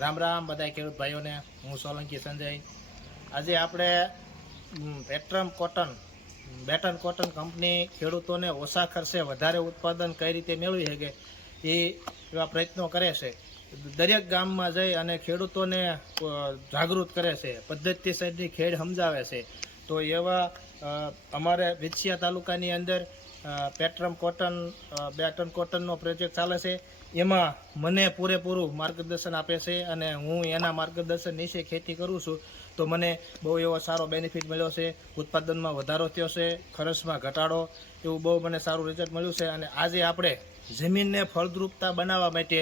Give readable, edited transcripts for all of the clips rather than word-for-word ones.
રામ રામ બધા ખેડૂત ભાઈઓને, હું સોલંકી સંજય। આજે આપણે બેટન કોટન કંપની ખેડૂતોને ઓછા ખર્ચે વધારે ઉત્પાદન કઈ રીતે મેળવી શકે એ એવા પ્રયત્નો કરે છે। દરેક ગામમાં જઈ અને ખેડૂતોને જાગૃત કરે છે, પદ્ધતિસરની ખેડ સમજાવે છે। તો એવા અમારે વિછિયા તાલુકાની અંદર બેટન કોટનનો પ્રોજેક્ટ ચાલે છે। એમાં મને પૂરેપૂરું માર્ગદર્શન આપે છે અને હું એના માર્ગદર્શન નીચે ખેતી કરું છું। તો મને બહુ એવો સારો બેનિફિટ મળ્યો છે, ઉત્પાદનમાં વધારો થયો છે, ખર્ચમાં ઘટાડો, એવું બહુ મને સારું રિઝલ્ટ મળ્યું છે। અને આજે આપણે જમીનને ફળદ્રુપતા બનાવવા માટે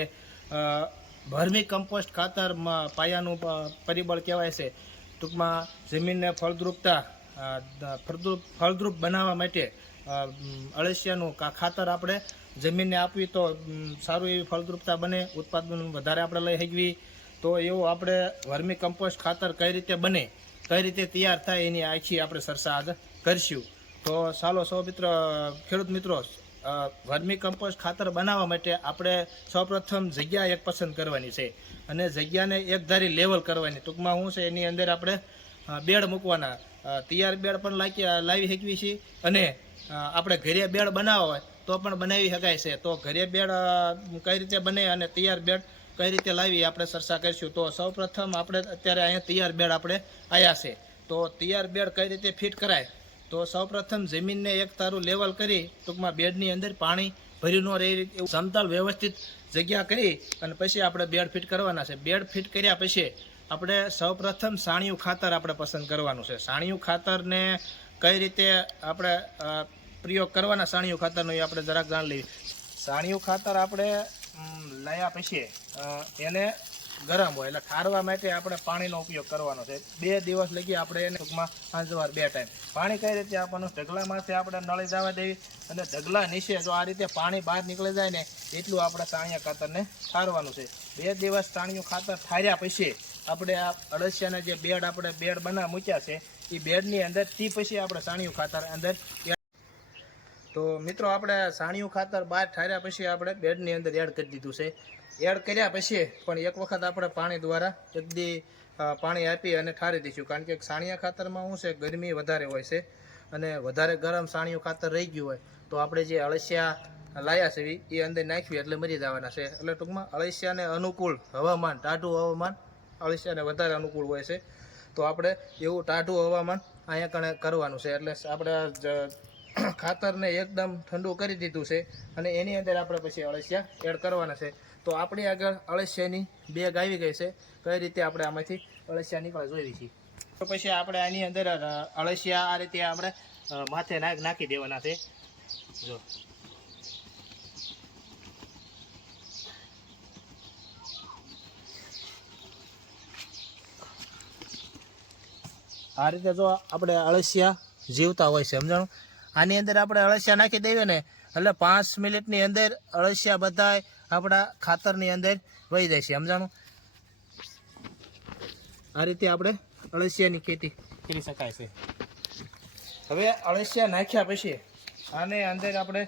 વર્મી કમ્પોસ્ટ ખાતર પાયાનું પરિબળ કહેવાય છે। ટૂંકમાં જમીનને ફળદ્રુપ બનાવવા માટે અળસિયાનું ખાતર આપણે જમીનને આપવી તો સારું એવી ફળદ્રુપતા બને, ઉત્પાદન વધારે આપણે લઈ શકવી। તો એવું આપણે વર્મી કમ્પોસ્ટ ખાતર કઈ રીતે બને, કઈ રીતે તૈયાર થાય એની આખી આપણે ચર્ચા આગળ કરીશું। તો ચાલો ખેડૂત મિત્રો, વર્મી કમ્પોસ્ટ ખાતર બનાવવા માટે આપણે સૌપ્રથમ જગ્યા એક પસંદ કરવાની છે અને જગ્યાને એક ધારી લેવલ કરવાની। ટૂંકમાં શું છે, એની અંદર આપણે બેડ મૂકવાના, તૈયાર બેડ પણ લાવી શકીએ છીએ અને આપણે ઘરે બેડ બનાવવા હોય તો પણ બનાવી શકાય છે। તો ઘરે બેડ કઈ રીતે બને અને તૈયાર બેડ કઈ રીતે લાવી આપણે ચર્ચા કરીશું। તો સૌપ્રથમ આપણે અત્યારે અહીંયા તૈયાર બેડ આપણે આવ્યા છે। તો તૈયાર બેડ કઈ રીતે ફિટ કરાય, તો સૌપ્રથમ જમીનને એક તારું લેવલ કરી, ટૂંકમાં બેડની અંદર પાણી ભર્યું ન રહે એવું સમતલ વ્યવસ્થિત જગ્યા કરી અને પછી આપણે બેડ ફિટ કરવાના છે। બેડ ફિટ કર્યા પછી આપણે સૌપ્રથમ સાણિયું ખાતર આપણે પસંદ કરવાનું છે। સાણિયું ખાતરને કઈ રીતે આપણે પ્રયોગ કરવાના સાણિયું ખાતરનો એ આપણે જરાક જાણ લઈએ। સાણિયું ખાતર આપણે લાયા પછી એને ગરમ હોય એટલે ઠારવા માટે આપણે પાણીનો ઉપયોગ કરવાનો છે। 2 દિવસ લગી આપણે એને ટૂંકમાં સાંજ સવાર 2 ટાઈમ પાણી કઈ રીતે આપવાનું, ઢગલામાંથી આપણે નળી જવા દેવી અને ઢગલા નીચે જો આ રીતે પાણી બહાર નીકળી જાય ને એટલું આપણે સાણિયા ખાતરને ઠારવાનું છે। 2 દિવસ સાણિયું ખાતર ઠાર્યા પછી આપણે આ અળસિયાના જે બેડ મૂક્યા છે એ બેડની અંદર તે પછી આપણે સાણિયું ખાતર અંદર। તો મિત્રો, આપણે સાણિયું ખાતર બહાર ઠાર્યા પછી આપણે બેડની અંદર એડ કરી દીધું છે। એડ કર્યા પછી પણ એક વખત આપણે પાણી દ્વારા એકદી પાણી આપી અને ઠારી દઈશું, કારણ કે સાણિયા ખાતરમાં શું છે, ગરમી વધારે હોય છે અને વધારે ગરમ સાણિયું ખાતર રહી ગયું હોય તો આપણે જે અળસિયા લાયા છે એ અંદર નાખવી એટલે મરી જવાના છે। એટલે ટૂંકમાં અળસિયાને અનુકૂળ હવામાન, ટાઢું હવામાન અળસિયાને વધારે અનુકૂળ હોય છે। તો આપણે એવું ટાઢું હવામાન અહીંયા કણે કરવાનું છે। એટલે આપણે ખાતરને એકદમ ઠંડુ કરી દીધું છે અને એની અંદર આપણે પછી અળસિયા એડ કરવાના છે। તો આપણી આગળ અળસિયાની બેગ આવી ગઈ છે, કઈ રીતે આપણે આમાંથી અળસિયા નીકળે જોઈએ છીએ। તો પછી આપણે આની અંદર અળસિયા આ રીતે આપણે માથે નાખી દેવાના છે। જો આ રીતે જો આપણે અળસિયા જીવતા હોય છે, સમજાણું। આની અંદર આપણે અળસિયા નાખી દઈએ ને એટલે 5 મિનિટની અંદર અળસિયા બધા આપણા ખાતરની અંદર વહી જાય છે, સમજાણું। આ રીતે આપણે અળસિયાની ખેતી કરી શકાય છે। હવે અળસિયા નાખ્યા પછી આને અંદર આપણે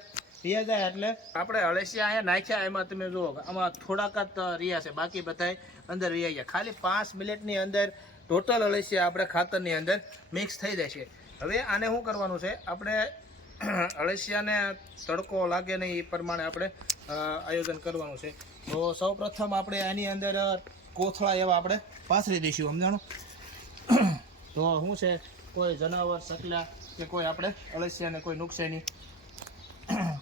રહ્યા જાય એટલે આપણે અળસિયા અહીંયા નાખ્યા, એમાં તમે જુઓ આમાં થોડાક જ રહ્યા છે, બાકી બધા અંદર રહ્યા ગયા। ખાલી 5 મિનિટની અંદર ટોટલ અળસિયા આપણે ખાતરની અંદર મિક્સ થઈ જાય છે। હવે આને શું કરવાનું છે, આપણે અળસિયાને તડકો લાગે નહીં એ પ્રમાણે આપણે આયોજન કરવાનું છે। તો સૌપ્રથમ આપણે આની અંદર કોથળા એવા આપણે પાથરી દઈશું, સમજાણું। તો શું છે, કોઈ જનાવર, સકલા કે કોઈ આપણે અળસિયાને કોઈ નુકસાની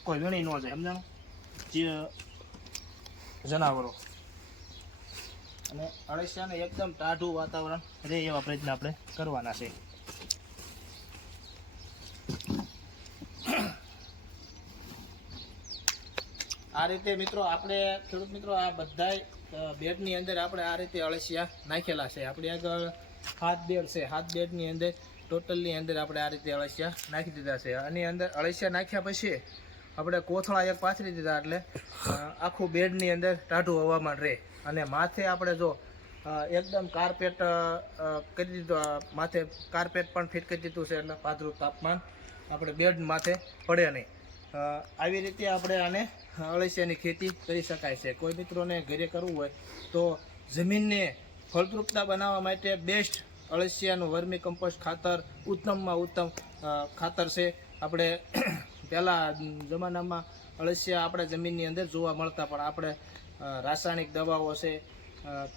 કોઈ વીણી ન જાય, સમજાણું, જે જનાવરો। અને અળસિયાને એકદમ ટાઢું વાતાવરણ રહે એવા પ્રયત્ન આપણે કરવાના છે। આ રીતે મિત્રો આપણે ખેડૂત મિત્રો આ બધા બેડની અંદર આપણે આ રીતે અળસિયા નાખેલા છે। આપણી આગળ 7 બેડ છે, 7 બેડની અંદર ટોટલની અંદર આપણે આ રીતે અળસિયા નાખી દીધા છે। આની અંદર અળસિયા નાખ્યા પછી આપણે કોથળા એક પાથરી દીધા એટલે આખું બેડની અંદર ટાઢું હવામાન રહે। અને માથે આપણે જો એકદમ કાર્પેટ કરી દીધું, માથે કાર્પેટ પણ ફિટ કરી દીધું છે એટલે પાતળું તાપમાન આપણે બેડ માથે પડે નહીં। આવી રીતે આપણે આને અળસિયાની ખેતી કરી શકાય છે। કોઈ મિત્રોને ઘરે કરવું હોય તો જમીનને ફળદ્રુપતા બનાવવા માટે બેસ્ટ અળસિયાનું વર્મી કમ્પોસ્ટ ખાતર ઉત્તમમાં ઉત્તમ ખાતર છે. આપણે પહેલાં જમાનામાં અળસિયા આપણે જમીનની અંદર જોવા મળતા, પણ આપણે રાસાયણિક દવાઓ છે,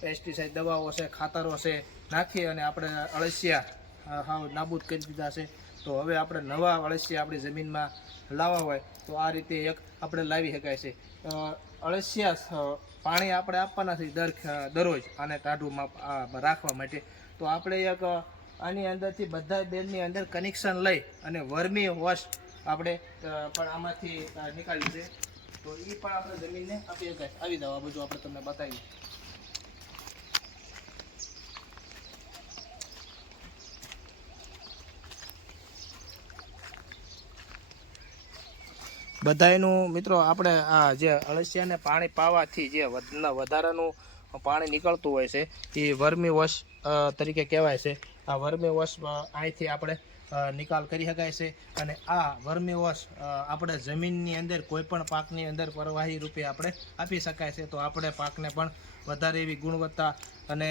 પેસ્ટિસાઇડ દવાઓ છે, ખાતરો છે નાખી અને આપણે અળસિયા હાવ નાબૂદ કરી દીધા છે. તો હવે આપણે નવા અળસિયા આપણી જમીનમાં લાવવા હોય તો આ રીતે એક આપણે લાવી શકાય છે. અળસિયા પાણી આપણે આપવાના છે દરરોજ આને ટાઢું રાખવા માટે. તો આપણે એક આની અંદરથી બધા બેડની અંદર કનેક્શન લઈ અને વર્મી વોશ આપણે પણ આમાંથી નીકાળ્યું છે. તો એ પણ આપણે જમીનને આપી શકાય. આવી જાવ, આ બધું આપણે તમને બતાવીએ. બધાયનું મિત્રો આપણે આ જે અળસિયાને પાણી પાવાથી જે વધારાનું પાણી નીકળતું હોય છે એ વર્મી વોશ તરીકે કહેવાય છે. આ વર્મી વોશ અહીંથી આપણે નિકાલ કરી શકાય છે. અને આ વર્મી વોશ આપણે જમીનની અંદર કોઈ પણ પાકની અંદર પ્રવાહી રૂપે આપણે આપી શકાય છે. તો આપણે પાકને પણ વધારે એવી ગુણવત્તા અને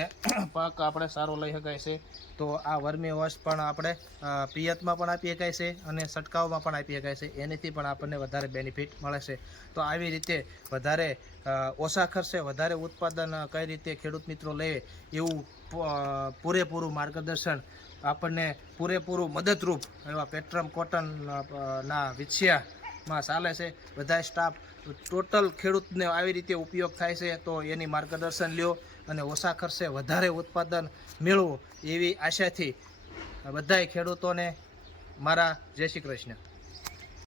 પાક આપણે સારો લઈ શકાય છે. તો આ વર્મી વોશ પણ આપણે પિયતમાં પણ આપી શકાય છે અને છંટકાવમાં પણ આપી શકાય છે. એનાથી પણ આપણને વધારે બેનિફિટ મળે છે. તો આવી રીતે વધારે ઓછા ખર્ચે વધારે ઉત્પાદન કઈ રીતે ખેડૂત મિત્રો લે એવું પૂરેપૂરું માર્ગદર્શન આપણને પૂરેપૂરું મદદરૂપ એવા પેટ્રમ કોટન ના વિછિયામાં ચાલે છે. બધા સ્ટાફ ટોટલ ખેડૂતને આવી રીતે ઉપયોગ થાય છે. તો એની માર્ગદર્શન લ્યો અને ઓછા ખર્ચે વધારે ઉત્પાદન મેળવો એવી આશાથી બધાય ખેડૂતોને મારા જય શ્રી કૃષ્ણ.